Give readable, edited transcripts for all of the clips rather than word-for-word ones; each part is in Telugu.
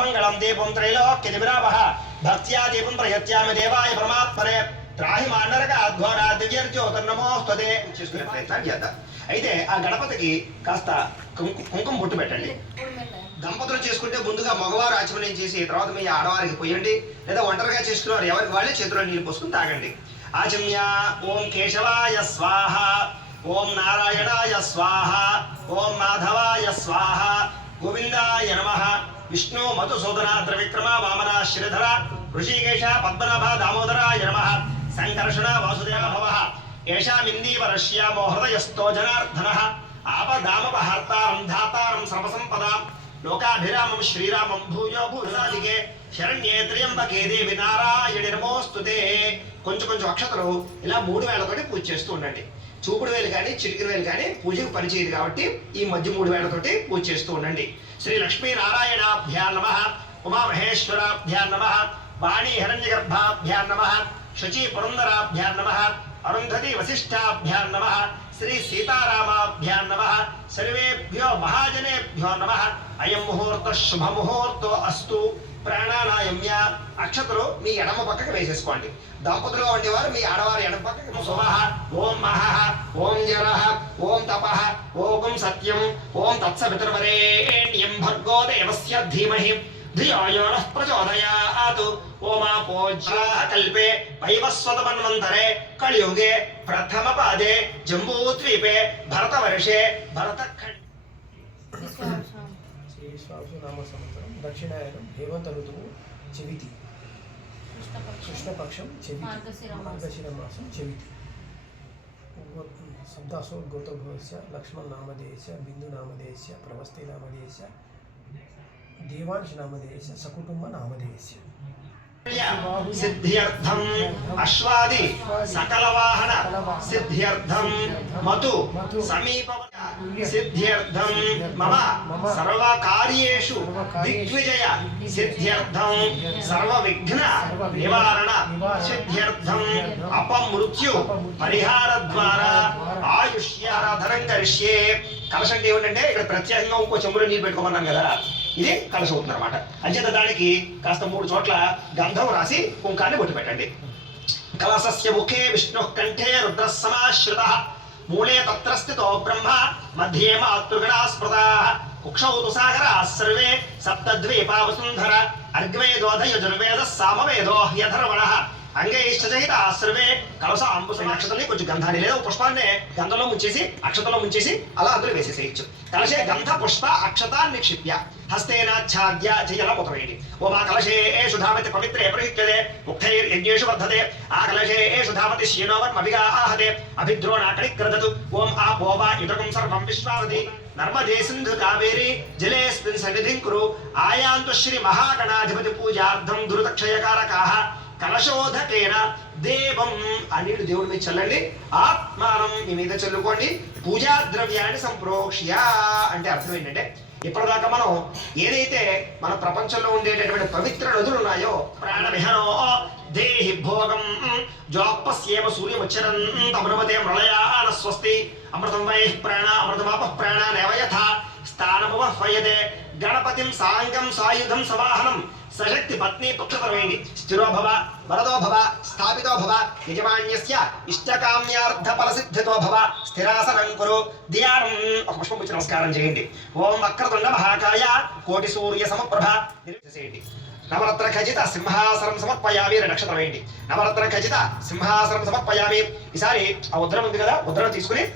मंगलम दीपम त्रैलोक्यदिविरावः भक्त्या दीपम प्रयत्यामि देवाय परमात्मने त्राहि मांडरक अध्वरा दिव्यर्ज्योतिर्नमोस्तुते చేసుకునే ప్రయత్నం చేద్దాం. అయితే ఆ గణపతికి కాస్త కుంకుమ బొట్టు పెట్టండి. దంపతులు చేసుకుంటే ముందుగా మగవారు ఆచమనం చేసి తర్వాత మీ ఆడవారికి పోయండి, లేదా ఒంటరిగా చేసుకున్నారు ఎవరికి వాళ్ళే చేతిలో నీళ్ళు పోసుకుని తాగండి. ఆచమ్య ఓం కేశవాయ స్వాహ, ఓం నారాయణాయ స్వాహ, ఓం మాధవాయ స్వాహ, గోవిందాయ నమః. విష్ణు మధుసూదన త్రివిక్రమ వామన శ్రీధర ఋషికేశ పద్మనాభ దామోదరాయ నమః. సంకర్షణ వాసుదేవ భవః. ఏషామిందీవరశ్యామో హృదయస్థో జనార్దనః. ఆపదామపహర్తారం ధాతారం సర్వసంపదాం లోకాభిరామం శ్రీరామం భూయో భూసాదికే శరణ్యే త్ర్యంబకే దేవి నారాయణి నమోస్తుతే. కొంచెం కొంచెం అక్షతలు ఇలా 3 వేలతోటి పూజ చేస్తూ ఉండండి. చూపుడు వేలు కానీ చిటికిన వేలు కానీ పూజకు పనిచేయదు కాబట్టి ఈ మధ్య 3 వేలతోటి పూజ చేస్తూ ఉండండి. శ్రీ లక్ష్మీ నారాయణాభ్యాం నమః, ఉమామహేశ్వరాభ్యాం నమః, వాణీ హిరణ్యగర్భాభ్యాం నమః, శచీ పురందరాభ్యాం నమః, అరుంధతి వశిష్ఠాభ్యాం నమః, శ్రీ సీతారామాభ్యాం నమః. సర్వేభ్యో మహాజనేభ్యో నమః. అయం ముహూర్త శుభ ముహూర్తో అస్తు. ప్రాణానాయమ్య. అక్షతలు మీ ఎడమ పక్కకు వేసేసుకోండి. దంపతులుగా ఉండేవారు మీ ఆడవారి ఎడమ పక్కకు సుమః, ఓం మహః, ఓం జరః, ఓం తపః, ఓం సత్యం, ఓం తత్సవితుర్వరేణ్యం భర్గో దేవస్య ధీమహి ధియో యో నః ప్రచోదయాత్. ఓమాపోజ్యాః కల్పే వైవస్వతమన్వంతరే కలియుగే ప్రథమ పాదే జంబూద్వీపే భరతవర్షే భరతఖండే నామ సంవత్సరం దక్షిణాయనం హేమంత ఋతువు చెవితి కృష్ణపక్షం చెవితి మార్గశిర మాసం చెవితి. సప్తాసో గౌతభవస్య లక్ష్మణ్ నామధేయస్య బిందు నామధేయస్య ప్రవస్తి నామధేయస్య దేవాంశ నామధేయస్య సకుటుంబ నామధేయస్య. సిద్ధ్యర్థం అశ్వాది సకల వాహన సిద్ధ్యర్థం మతు సమీప సిద్ధ్యర్థం మమ సర్వకార్యేషు దిగ్విజయ సిద్ధ్యర్థం సర్వ విఘ్న నివారణ సిద్ధ్యర్థం అపమృత్యు పరిహార ద్వారా ఆయుష్యారాధనం కరిష్యే. కలశం అంటే ఏమిటంటే ఇక్కడ ప్రత్యేకంగా ఇంకో చెంబులో నీళ్ళు పెట్టుకోమన్నాను కదా, ఇదే కలశం అవుతుంది అనమాట. అంచేత దానికి కాస్త 3 చోట్ల గంధం రాసి కుంకాన్ని బొట్టు పెట్టండి. కలశస్య ముఖే విష్ణు కంఠే రుద్ర సమాశ్రితః మూలే తత్ర స్థితో బ్రహ్మ మధ్యే మాతృగణా స్మృతాః కుక్షౌ తు సాగరాః సర్వే సప్తద్వీపా వసుంధర అర్గ్వేదోదయజుర్వేద సామవేదో హ్యధర్వణః అంగైశ్చయిత సర్వే. కలస అంబుస అక్షతల్ని కొంచెం గంధాన్ని లేదా పుష్పాన్ని గంధంలో ముంచేసి అక్షతలో ముంచేసి అలా అందులో వేసేసేయచ్చు. కలశే గంధ పుష్ప అక్షతాన్ని నిక్షిప్య హస్తేనాచ్ఛాద్య జయల ముతవేడి. ఓ మా కలశే ఏషు ధావతి పవిత్రే ప్రహిక్యతే ముక్తైర్యజ్ఞేషు వర్ధతే. ఆ కలశే ఏషు ధావతి శ్యేనోవర్మభిగా ఆహతే అభిద్రోణాకళిక్రదతు. ఓం ఆపోవా ఇదకం సర్వం విశ్వావతి నర్మదే సింధు కావేరి జలేస్మిన్ సన్నిధిం కురు. ఆయాంతు శ్రీ మహాగణాధిపతి పూజార్థం దురితక్షయకారకాః కలశోధకేన దేవం. ఆ నీళ్లు దేవుడి మీద చల్లండి. ఆత్మానం మీ మీద చల్లుకోండి. పూజా ద్రవ్యాన్ని సంప్రోక్ష్య అంటే అర్థం ఏంటంటే ఇప్పటిదాకా మనం ఏదైతే మన ప్రపంచంలో ఉండేటటువంటి పవిత్ర నదులు ఉన్నాయో ప్రాణవిహనో దేహి భోగం జోపస్యేమ సూర్యముచ్చరన్ తమనుమతే మృళయాన స్వస్తి అమృతం వై ప్రాణ అమృతమాప ప్రాణ నవయథ స్థానమువహ్వయతే. గణపతిం సాంగం సాయుధం సవాహనం సశక్తి పత్ని పక్షపరమేణి స్థిరో భవ వరదో భవ స్థాపితో భవ యజమాన్యస్య ఇష్టకామ్యార్థ ఫలసిద్ధితో భవ స్థిరాసనం కురు. ధ్యానం ఒక పుష్పం ఇచ్చి నమస్కారం చేయండి. ఓం వక్రతుండ మహాకాయ కోటి సూర్య సమప్రభ చేయండి. నవరత్న ఖచిత సింహాసనం సమర్పయామి. నక్షత్రం వేయండి. నవరత్న ఖచిత సింహాసనం సమర్పయామి. ఈసారి ఆ ఉద్రం ఉంది కదా, ఉద్రం తీసుకుని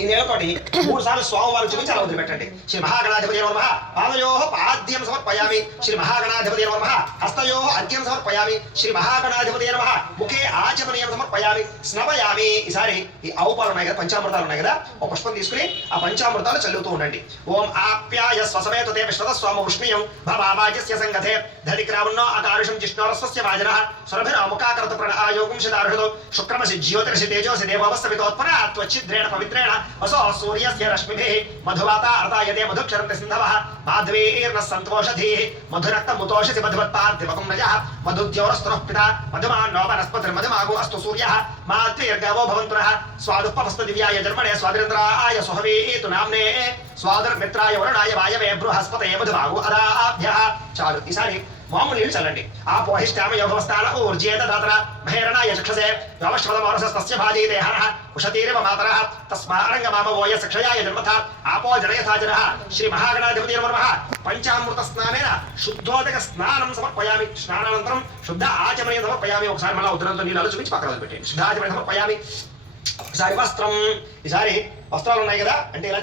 ఈ నేలతోటి 3 సార్లు స్వామివారు చూపించి అలా వదిలిపెట్టండి. శ్రీ మహాగణాధిపతి నమః పాదయో పాద్యం సమర్పయామి. శ్రీ మహాగణాధిపతి నమః హస్తయో అర్ఘ్యం సమర్పయామి. శ్రీ మహాగణాధిపతి నమః ముఖే ఆచమనీయం సమర్పయామి. స్నవయామి. ఈసారి ఈ ఆవుపాలు ఉన్నాయి కదా, పంచామృతాలు ఉన్నాయి కదా, ఒక పుష్పం తీసుకుని ఆ పంచామృతాలు చల్లుతూ ఉండండి. ఓం ఆప్యాయ స్వసమేతుతే విశ్వత స్వామ ఉష్ణీయం భవావాజ్యస్య సంగతే ధరిగ్రామున్నో అకారుషం జిష్ణోరస్వస్య వాజనః సురభిరాముఖాకరత ప్రణా యోగం శిదార్హుతో శుక్రమసి జ్యోతిరసి తేజోసి దేవవస్తవితోత్పరా త్వచ్చిద్రేణ పవిత్రేణ వసో సూర్యస్య రశ్మిభిః మధువాతా అర్తాయతే మధుక్షరంతి సింధవః మాధ్వీర్న సంతోషధీః మధురక్త ముతోషసి మధువత్పార్థివకం రజః మధుద్యోరస్తునః పితా మధుమాన్నో వనస్పతిర్మధుమాగో అస్తు సూర్యః మాత్వీర్గవో భవంతునః స్వాదుపమస్తు దివ్యాయ జన్మనే స్వాదిరేంద్రాయ సుహవీతు నామ్నే స్వాదుర్మిత్రాయ వరుణాయ వాయవే బృహస్పతయే మధుమాగో అదాభ్యః చాలు. ఈసారి మామూలు నీళ్ళు చల్లండి. ఆపోహిష్టామ యోగవస్థాన ఊర్జేత దాతర భైరణాయ చక్షసే యోగశ్వద మానసస్తస్య భాజీతే హరః ఉషతీరేవ మాతరః తస్మారంగ మామవోయ సక్షయాయ జన్మథ ఆపో జనయథా జనః శ్రీ మహాగణాధిపతి నమః. పంచామృత స్నానేన శుద్ధోదక స్నానం సమర్పయామి. స్నానానంతరం శుద్ధ ఆచమనీయం సమర్పయామి. ఒకసారి మళ్ళీ ఉత్తరంతో నీళ్ళు చూపించి పక్కన పెట్టండి. శుద్ధాచమనీయం సమర్పయామి. ఈసారి వస్త్రం, ఈసారి వస్త్రాలు ఉన్నాయి కదా అంటే ఇలా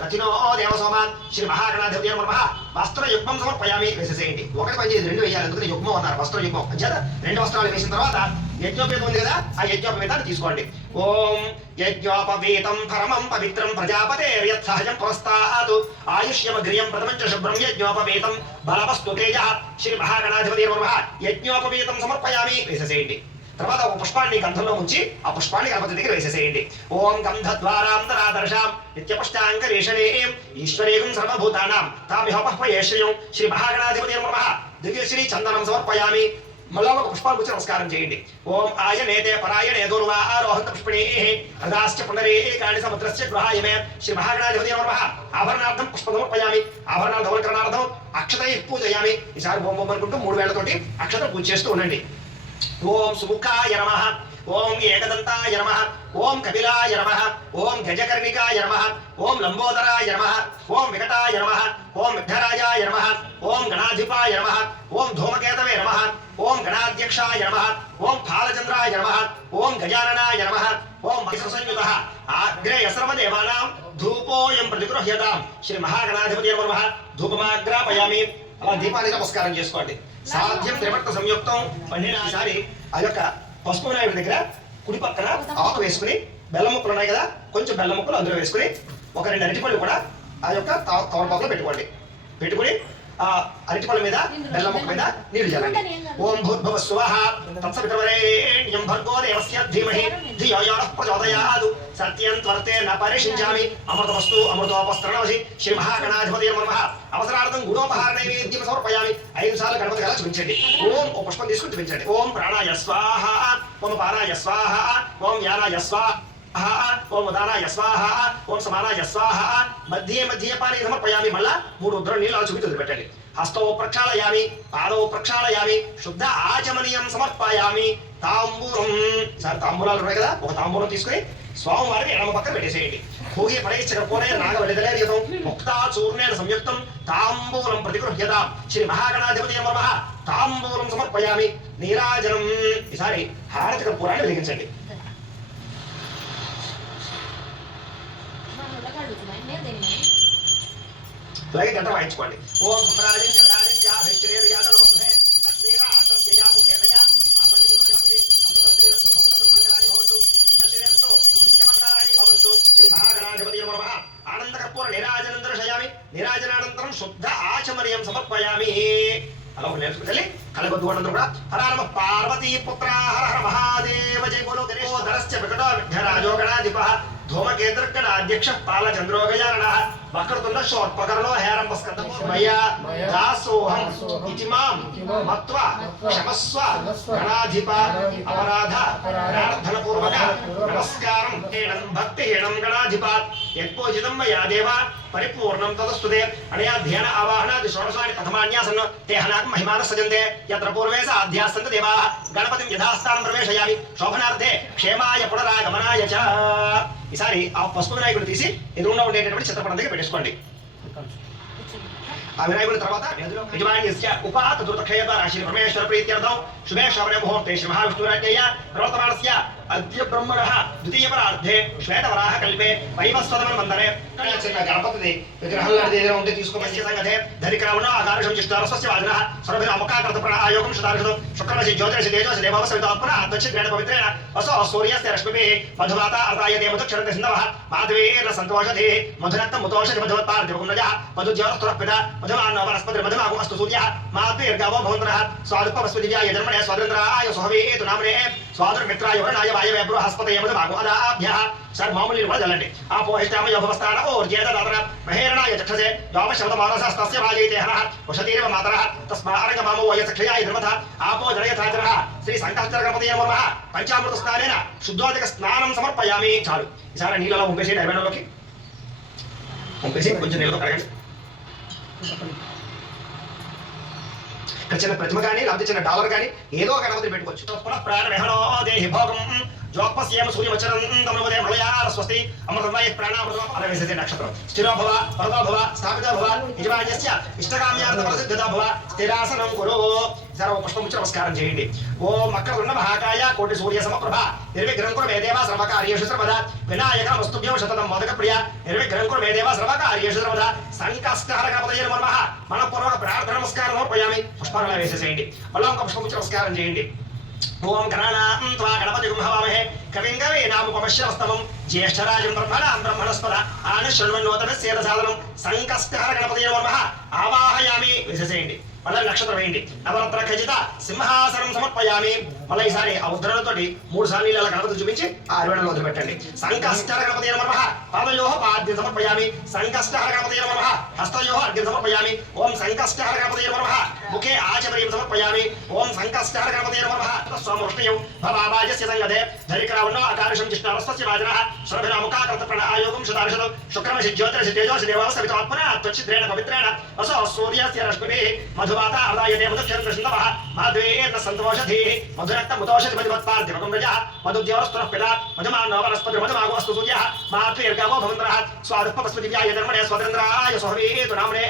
రతినో దేవసోమాన్ శ్రీ మహాగణాధిపతి నమః. వస్త్ర యుగ్మం సమర్పయామి. వేసేసేయండి. ఒకటి పని చేసి 2 వేయాలి. అందుకని యుగ్మం అన్నారు. వస్త్ర యుగ్మం అంచేత 2 వస్త్రాలు వేసిన తర్వాత యజ్ఞోపేతం ఉంది కదా ఆ యజ్ఞోపేతాన్ని తీసుకోండి. ఓం యజ్ఞోపవీతం పరమం పవిత్రం ప్రజాపతేర్యత్ సహజం పురస్తాత్ ఆయుష్యమగ్రియం ప్రథమంచ శుభ్రం యజ్ఞోపవీతం బలవస్తు తేజ శ్రీ మహాగణాధిపతి నమః. యజ్ఞోపవీతం సమర్పయామి. వేసేసేయండి. తర్వాత ఒక పుష్పాన్ని గంధంలో ఉంచి ఆ పుష్పాన్ని గణపతి దగ్గర వేసేసేయండి. ఓం గంధద్వారాంతరాదర్శాం నిత్యపుష్టాంకరేషణేం ఈశ్వరేయం సర్వభూతానాం తామిహోపహ్వయేశ్వయం శ్రీ మహాగణాధిపతి నమః. దివ్యశ్రీ చందనం సమర్పయామి. మళ్ళా ఒక పుష్పాలు గురించి నమస్కారం చేయండి. ఓం ఆయనేతే పరాయణే దూర్వా ఆరోహంత పుష్పిణేః హృదాశ్చ పుండరీకాణి సముద్రస్య గృహాయమే శ్రీ మహాగణాధిపతి నమః. ఆభరణార్థం పుష్పం సమర్పయామి. ఆభరణాల ధవళకరణార్థం అక్షతై పూజయామి. ఈసారి ఓం ఓం అనుకుంటూ 3 వేళ్లతోటి అక్షతలు పూజ చేస్తూ ఉండండి. ఓం సుముఖాయ నమః. ఓం ఏకదంతాయ నమః. ఓం కపిలాయ నమః. ఓం గజకర్ణికాయ నమః. ఓం లంబోదరాయ నమః. ఓం వికటాయ నమః. ఓం విఘ్నరాజాయ నమః. ఓం గణాధిపాయ నమః. ఓం ధూమకేతవే నమః. ఓం గణాధ్యక్షాయ నమః. ఓం ఫాలచంద్రాయ నమః. ఓం గజాననాయ నమః. ఓం సంయుతః ఆగ్రేయ సర్వదేవానాం ధూపోయం ప్రతిగృహ్యతాం శ్రీ మహాగణాధిపతి నమః. ధూపమాగ్రాపయామి. అలా దీపానికి నమస్కారం చేసుకోండి. సాధ్యం త్రిభక్త సంయుక్తం 12సారి ఆ యొక్క పసుపు వినాయకుడి దగ్గర కుడి పక్కన ఆకు వేసుకుని బెల్లం ముక్కలు ఉన్నాయి కదా కొంచెం బెల్లం ముక్కలు అందులో వేసుకుని ఒక 2 అరటిపళ్ళు కూడా ఆ యొక్క తమలపాకులో పెట్టుకోండి. పెట్టుకుని ఆ అరటిపళ్ళ మీద బెల్లం ముక్క మీద నీళ్లు చల్లండి. ఓం భూర్భువః స్వః తత్సవితుర్వరేణ్యం భర్గో దేవస్య ధీమహి ధియో యో నః ప్రచోదయాత్ సత్యం త్వర్తే న పరిషించామి. అమృతమస్తు అమృతోపస్త్రణమసి శ్రీ మహాగణాధిపతి నమః. అవసరార్థం గుణోపహార నైవేద్యం సమర్పయామి. 5 సార్లు గణపతి గారు చూపించండి. ఓం ఓ పుష్పం తీసుకుని చూపించండి. ఓం ప్రాణాయ స్వాహ. ఓం పానాయ స్వాహ. ఓం యానాయ స్వాహ. ఓం ఉదానాయ స్వాహ. ఓం సమానాయ స్వాహ. మధ్యే మధ్యే పానే సమర్పయామి. మళ్ళా 3 ఉద్ర నీళ్ళు చూపించి పెట్టండి. హస్తో ప్రక్షాళయామి. పాదో ప్రక్షాళయామి. శుద్ధ ఆచమనీయం సమర్పయామి. తాంబూలం. సార్ తాంబూలాలు ఉన్నాయి కదా ఒక తాంబూలం తీసుకుని స్వామివారికి ఎడమ పక్కన పెట్టేసేయండి. భోగి పడేచ్చకపోనే నాగవలిదలేర్యతం ముక్తా చూర్ణేన సంయుక్తం తాంబూలం ప్రతిగృహ్యతాం శ్రీ మహాగణాధిపతి నమః. తాంబూలం సమర్పయామి. నీరాజనం. ఈసారి హారతి కర్పూరాన్ని వెలిగించండి. అలాగే గంట వాయించుకోండి. ఓం సంప్రాజం చంద్రాజం యాభిశ్రేర్యాదనోభే లక్ష్మీరా ఆశ్రస్యయాముఖేతయ ఆపజంతు జాపతి అమృతశ్రీరస్తు సమస్తసన్మంగళాని భవంతు నిత్యశ్రీరస్తు నిత్యమంగళాని భవంతు శ్రీ మహాగణాధిపతి నమః. ఆనంద కర్పూర నీరాజనం దర్శయామి. నీరాజనానంతరం శుద్ధ ఆచమనీయం సమర్పయామి. అలా నేర్చుకుంటే కలగొద్దు అందరూ కూడా హర నమః పార్వతీ పుత్ర హర హర మహాదేవ జయ బోలో గణేశోధరస్య వికటో విఘ్నరాజో గణాధిపః ధూమకేతుర్గణాధ్యక్ష పాలచంద్రో గజాననః వక్రతుండ శోర్పకర్ణో హేరంబస్కందమో మయా దాసోహం ఇతి మాం మత్వా క్షమస్వ గణాధిప అపరాధ ప్రార్థన పూర్వక నమస్కారం హేణం భక్తి హేణం గణాధిప యత్పూజితం మయా దేవ పరిపూర్ణం తదస్తుతే అనయా ధ్యాన ఆవాహనాది షోడశాని ప్రథమాన్యాసన్న తేహనాక్ మహిమానః సజంతే యత్ర పూర్వే సాధ్యాస్తంత దేవాః గణపతిం యథాస్థానం ప్రవేశయామి శోభనార్థే క్షేమాయ పునరాగమనాయ చ. ఈసారి ఆ పసుపు వినాయకుడు తీసి ఎదురుగా ఉండేటటువంటి చిత్రపటం దగ్గర పెట్టేసుకోండి. ఆ వినాయకుడి తర్వాత యజమాన్యస్య ఉపాత దుర్తక్షయత రాశి పరమేశ్వర ప్రీత్యర్థం శుభే శ్రవణ ముహూర్తే శ్రీ మహావిష్ణురాజ్ఞయ ప్రవర్తమానస్య అద్య బ్రహ్మణః ద్వితీయ పరార్థే శ్వేతవరాహ కల్పే వైవస్వతమన్ మందరే గణపతి విగ్రహం లాంటిది ఏదైనా ఉంటే తీసుకోమని సంగతే ధరిక్రమణ ఆకారశం జిష్టారస్య వాజనః సర్వభిర అమకాకృత ప్రణాయోగం శుదార్షితం శుక్రమసి జ్యోతిరసి తేజోసి దేవవస వితాత్మన అధ్వచ్ఛిద్రేణ పవిత్రేణ వసో సూర్యస్య రశ్మిభిః మధుమాత అర్ధాయతే మధుక్షరతి సింధవః మాధవీర్న సంతోషధి మధురక్తం ముతోషధి మధువత్పార్థివకున్నజః మధుజ్యోతిః మధుమాన్న వనస్పతి మధుమాగో అస్తు సూర్యః మాద్వీర్గావో భవంతరః స్వాదుపవస్పతివ్యాయ జన్మనే స్వాతంత్రాయ సుహవేతు నామనే స్వాదుర్మిత్రాయ వరుణాయ వాయవే బృహస్పతయ మధుమాగో అదాభ్యః. సార్ మామూలు కూడా చల్లండి. ఆపోహిష్టామ యోగవస్థాన ఊర్జేత దాతర మహేరణాయ చక్షసే యోగశబ్ద మానసస్తస్య భాజీతే హరః ఉషతీరేవ మాతరః తస్మారంగ మామవోయ సక్షయాయ ధర్మథ ఆపో జనయథా జనః శ్రీ సంకల్ప గణపతయ నమః. పంచామృత స్నానేన శుద్ధోదక స్నానం సమర్పయామి. చాలు. ఈసారి నీళ్ళలో ముంపేసి డైమండ్లోకి ముంపేసి కొంచెం నీళ్ళతో కడగండి. అక్కడ చిన్న ప్రతిమ కానీ లేకపోతే చిన్న డాలర్ కానీ ఏదో గణపతిని పెట్టుకోవచ్చు. పునః ప్రాణ విహనో దేహి భోగం జోపస్యేమ సూర్యవచరం తమృదే మలయార స్వస్తి అమృతమయ ప్రాణామృతం అలా వేసేది నక్షత్రం. స్థిరో భవ పరదో భవ స్థాపితో భవ యజమాన్యస్య ఇష్టకామ్యార్థ ప్రసిద్ధితో భవ స్థిరాసనం కురు. సర్వ పుష్పముచ్చి నమస్కారం చేయండి. ఓం వక్రతుండ మహాకాయ కోటి సూర్య సమప్రభ నిర్విఘ్నం కురు మే దేవ సర్వకార్యేషు సర్వదా వినాయక వస్తుభ్యం శతతం మోదక ప్రియ నిర్విఘ్నం కురు మే దేవ సర్వకార్యేషు సర్వదా సంకష్టహర గణపతయే నమః. మనపూర్వక ప్రార్థన నమస్కారం సమర్పయామి. పుష్పాలను వేసేసేయండి. మళ్ళీ ఒక పుష్పముచ్చి నమస్కారం చేయండి. ఓం గణానాం త్వా గణపతిం హవామహే కవిం కవీనాముపమశ్రవస్తమం జ్యేష్ఠరాజం బ్రహ్మణస్పద ఆనశ్వన్వన్నోతమస్యేన సాధనం సంకష్టహర గణపతయే నమః. ఆవాహయామి. వేసేసేయండి. మళ్ళీ నక్షత్రం వేయండి. నవరత్న ఖచ్చిత సింహాసనం సమర్పయామి. మళ్ళీ ఈసారి ఆ ఉద్రణలతోటి 3 సార్లు నీళ్ళ గణపతి చూపించి ఆ అరవణలో వదిలిపెట్టండి. సంకష్టహర గణపతయే నమః. పాదయోః పాద్యం సమర్పయామి. సంకష్టహర గణపతయే నమః. హస్తయోః అర్ఘ్యం సమర్పయామి. ఓం సంకష్టహర గణపతయే నమః. ముఖే ఆచమనీయం సమర్పయామి. ఓం సంకష్టహర గణపతయే నమః. స్వమృష్ణయం భవావాజస్య సంగతే ధరికరావన్నో అకారుషం జిష్ణావస్తస్య వాజనః శ్రభనాముఖాకృత ప్రణః ఆయోగం శతార్షదం శుక్రమసి జ్యోతిరసి తేజోసి దేవాస్ సవితాత్మన త్వచ్చిద్రేణ పవిత్రేణ వసో సూర్యస్య రశ్మిభిః మధువాత అదాయతే మధుక్షరకృష్ణవః మాధ్వేన సంతోషధీః మధురక్త ముతోషధి మధుమత్పార్థివకం రజః మధుద్యోరస్తునః పితా మధుమాన్నో వనస్పతి మధుమాగో అస్తు సూర్యః మాధ్వేర్గవో భవంతరః స్వాదుపస్మతి దివ్యాయ ధర్మణే స్వతంత్రాయ స్వహవీతు నామ్నే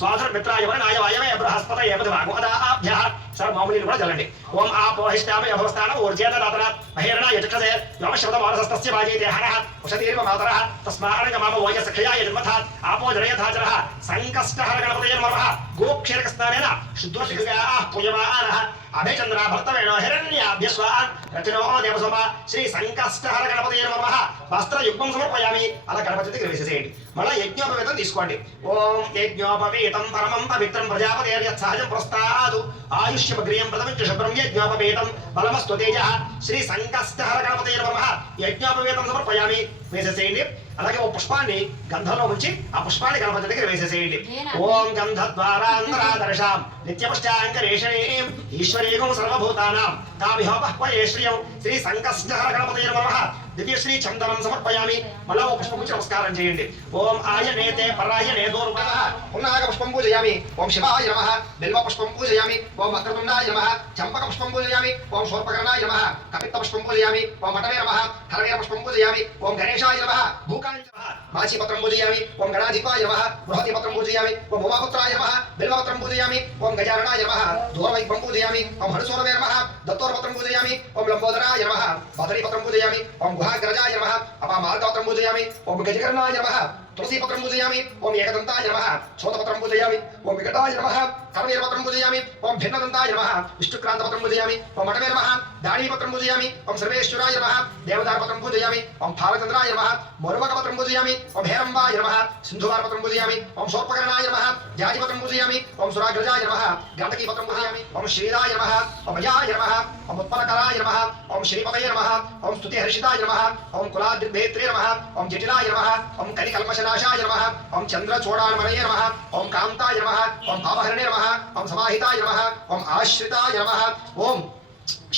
స్వాధుర్మిత్రాయ వరణాయ వాయవే బృహస్పతయే మధుమాగో అదాభ్యః. సార్ మామూలు కూడా చల్లండి. ఓం ఆపోహిష్టామి అభవస్థాన ఊర్జేతదాతన మహేరణాయ చక్షసే వ్యోమశబ్దమానసస్తస్య వాజీతే హరః ఉషతీర్వ మాతరః తస్మారణగమామ వోయ సఖయాయ జన్మథాత్ ఆపో జనయథాచరః సంకష్టహర గణపతయే నమః. గోక్షేరక స్నానేన శుద్ధోషిగాః పూయమానః అభయచంద్ర భర్తవేణో హిరణ్యాభ్యస్వాన్ రతినో దేవసోమ శ్రీ సంకష్టహర గణపతయే నమః. వస్త్రయుగ్మం సమర్పయామి. అలా గణపతి దగ్గర వేసేసేయండి. మళ్ళీ యజ్ఞోపవేతం తీసుకోండి. ఓం యజ్ఞోపవేతం పరమం పవిత్రం ప్రజాపతేర్యత్సహజం ప్రస్తాదు ఆయుష్యమగ్రియం ప్రథమించ శుభ్రం యజ్ఞోపవేతం బలమస్తు తేజః శ్రీ సంకష్టహర గణపతయే నమః. యజ్ఞోపవేతం సమర్పయామి. వేసేసేయండి. అలాగే ఓ పుష్పాన్ని గంధంలో ఉంచి ఆ పుష్పాన్ని గణపతి దగ్గర వేసేసేయండి. ఓం గంధద్వారాంతరాదర్శాం నిత్యపుష్టాంకరేషణీం ఈశ్వరీయం సర్వభూతానాం తామిహోపహ్వయే శ్రియం శ్రీ సంకష్టహర గణపతయే నమః. దివ్యశ్రీ చందనం సమర్పయామి. మళ్ళా ఓ పుష్పం గురించి నమస్కారం చేయండి. ఓం ఆయనేతే పరాయనే దూర్వః పున్నాగ పుష్పం పూజయామి. ఓం శివాయ నమః. బిల్వ పుష్పం పూజయామి. ఓం వక్రతుండాయ నమః. చంపక పుష్పం పూజయామి. ఓం శూర్పకర్ణాయ నమః. కపిత్త పుష్పం పూజయామి. ఓం వటవే నమః. కరవేర పుష్పం పూజయామి. ఓం గణేశాయ నమః. భూకాయ నమః. మాచీపత్రం పూజయామి. ఓం గణాధిపాయ నమః. బృహతిపత్రం పూజయామి. ఓం ఉమాపుత్రాయ నమః. బిల్వపత్రం పూజయామి. ఓం గజాననాయ నమః. దూర్వైపం పూజయామి. ఓం హనుసూరవే నమః. దత్తోర్పత్రం పూజయామి. ఓం లంబోదరాయ నమః. బదరీపత్రం పూజయామి. ఓం గుహాగ్రజాయ నమః. అపామార్గపత్రం పూజయామి. ఓం గజకర్ణాయ నమః. తులసీపత్రం పూజయామి. ఓం ఏకదంతాయ నమః. శోతపత్రం పూజయామి. ఓం వికటాయ నమః. కరవీరపత్రం పూజయామి. ఓం భిన్నదంతాయ నమః. విష్ణుక్రాంతపత్రం పూజయామి. ఓం వటవే నమః. దానీపత్రం పూజయామి. ఓం సర్వేశ్వరాయ నమః. దేవదారపత్రం పూజయామి. ఓం భావచంద్రాయ నమః. మరువకపత్రం పూజయామి. ఓం హేరంబాయ నమః. సింధువారపత్రం పూజయామి. ఓం శూర్పకర్ణాయ నమః. జాజిపత్రం పూజయామి. ఓం సురాగ్రజాయ నమః. గంధకీపత్రం పూజయామి. ఓం శ్రీరాయ నమః. ఓం అజాయ నమః. ఓం ఉత్పలకరాయ నమః. ఓం శ్రీపతయే నమః. ఓం స్తుతిహర్షితాయ నమః. ఓం కులాద్రిభేత్రే నమః. ఓం జటిలాయ నమః. ఓం కలికల్మషనాశాయ నమః. ఓం చంద్రచూడామణయే నమః. ఓం కాంతాయ నమః. ఓం పాపహరణే నమః. ఓం సమాహితాయ నమః. ఓం ఆశ్రితాయ నమః. ఓం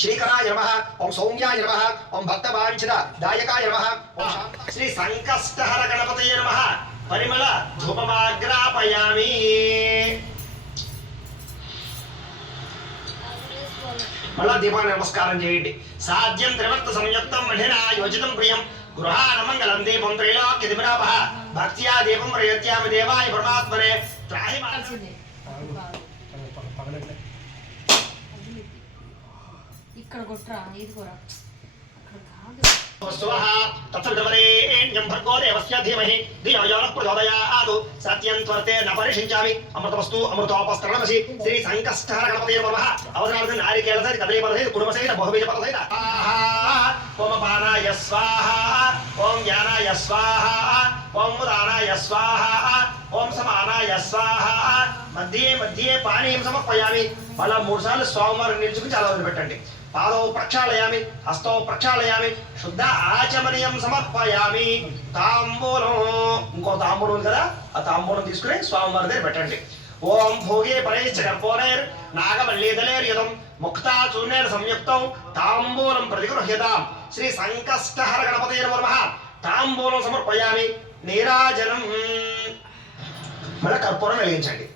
శ్రీకరాయ నమః. ఓం సౌమ్యాయ నమః. ఓం భక్తవాంఛిత దాయకాయ నమః. ఓం శ్రీ సంకష్టహర గణపతయే నమః. పరిమళ ధూపమాగ్రాపయామి. మళ్ళా దీపాన్ని నమస్కారం చేయండి. సాధ్యం త్రివర్త సంయుక్తం మహిళా యోజితం ప్రియం గృహాన మంగళం దీపం త్రైలోక్య దిమరాపః భక్త్యా దీపం ప్రయత్యామి దేవాయ పరమాత్మనే త్రాహి ఇక్కడ కొట్రా ఇది కూడా స్వః తత్సవితుర్వరేణ్యం భర్గో దేవస్య ధీమహి ధియో యో నః ప్రచోదయాత్ సత్యం త్వర్తే న పరిషించామి. అమృతమస్తు అమృతోపస్త్రణమసి శ్రీ సంకష్టహర గణపతయే నమః. అవసరార్థ నారికేళ సహిత కదలీ పద సహిత కుటుంబ సహిత బహుబీజ పద సహిత ఓం అపానాయ స్వాహ. ఓం జ్ఞానాయ స్వాహ. ఓం ఉదానాయ స్వాహ. ఓం సమానాయ స్వాహ. మధ్యే మధ్యే పానీయం సమర్పయామి. మళ్ళా 3 సార్లు స్వామివారిని నిలుచుకుని చాలా వదిలిపెట్టండి. పాదౌ ప్రక్షాళయామి. హస్తౌ ప్రక్షాళయామి. శుద్ధ ఆచమనీయం సమర్పయామి. తాంబూలం ఇంకో తాంబూలం కదా ఆ తాంబూలం తీసుకుని స్వామివారి దగ్గర పెట్టండి. ఓం భోగే పరైశ్చ కర్పూరైర్ నాగవల్లీదలేర్యుతం ముక్తా చూర్ణేన సంయుక్తం తాంబూలం ప్రతిగృహ్యతాం. శ్రీ సంకష్టహర గణపతయే నమః. తాంబూలం సమర్పయామి. నీరాజనం. మళ్ళీ కర్పూరం వెలిగించండి.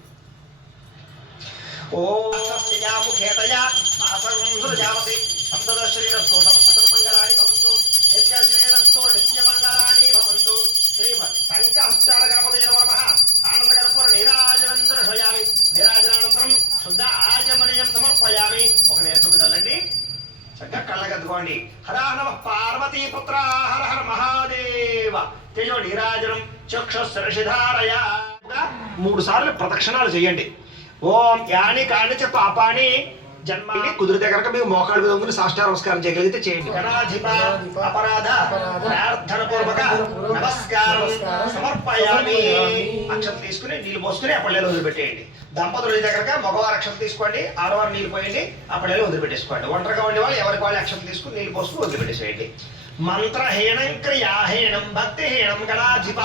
ఓం యా ముఖేతయా మాసగుంధుర జావతి సంతదశరీరస్తో సమస్తమంగళాని భవంతు నిత్యశరీరస్తో నిత్యమంగళాని భవంతు శ్రీమద్ సంకహస్తార గణపతయ నమః ఆనంద కర్పూర నీరాజనం దర్శయామి నీరాజనానంతరం శుద్ధ ఆచమనీయం సమర్పయామి ఒక నేర్చుకు చల్లండి చక్కగా కళ్ళగద్దుకోండి హరా నమ పార్వతీ పుత్ర హర హర మహాదేవ తేజో నీరాజనం చక్షుశ్రషిధారయ 3 సార్లు ప్రదక్షిణాలు చేయండి ఓం యాని కాని చ పాపాని జన్మాని కుదిరితే కనుక మీకు మోకాళ్ళ మీద ఉండి సాష్టాంగ నమస్కారం చేయగలిగితే చేయండి గణాధిప అపరాధ ప్రార్థన పూర్వక నమస్కారం సమర్పయామి అక్షత తీసుకుని నీళ్లు పోసుకుని ఆ పళ్ళేలు వదిలిపెట్టేయండి దంపతులు అయితే కనుక మగవారు అక్షత తీసుకోండి ఆడవారు నీళ్లు పోయండి ఆ పళ్ళేలు వదిలిపెట్టేసుకోండి ఒంటరిగా ఉండే వాళ్ళు ఎవరికి వాళ్ళు అక్షత తీసుకుని నీళ్లు పోసుకుని వదిలిపెట్టేసేయండి మంత్రహీనం క్రియాహీనం భక్తిహీనం గణాధిప